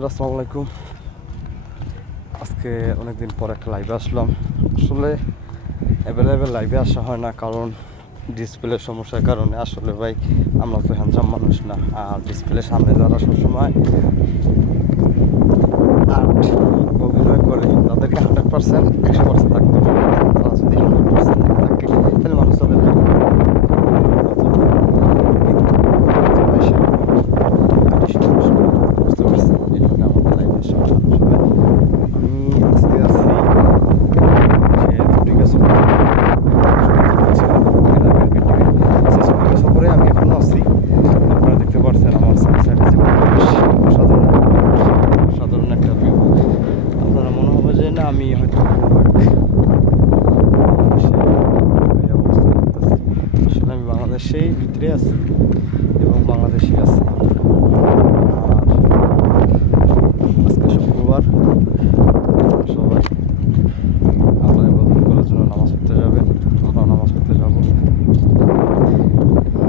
বন্ধুরা আসসালামু আলাইকুম। আজকে অনেকদিন পর একটা লাইভে আসলাম। আসলে অ্যাভেলেবেল লাইভে আসা হয় না, কারণ ডিসপ্লের সমস্যার কারণে। আসলে ভাই আমরা তো হ্যান্ডসাম মানুষ না, আর ডিসপ্লের সামনে যারা সবসময়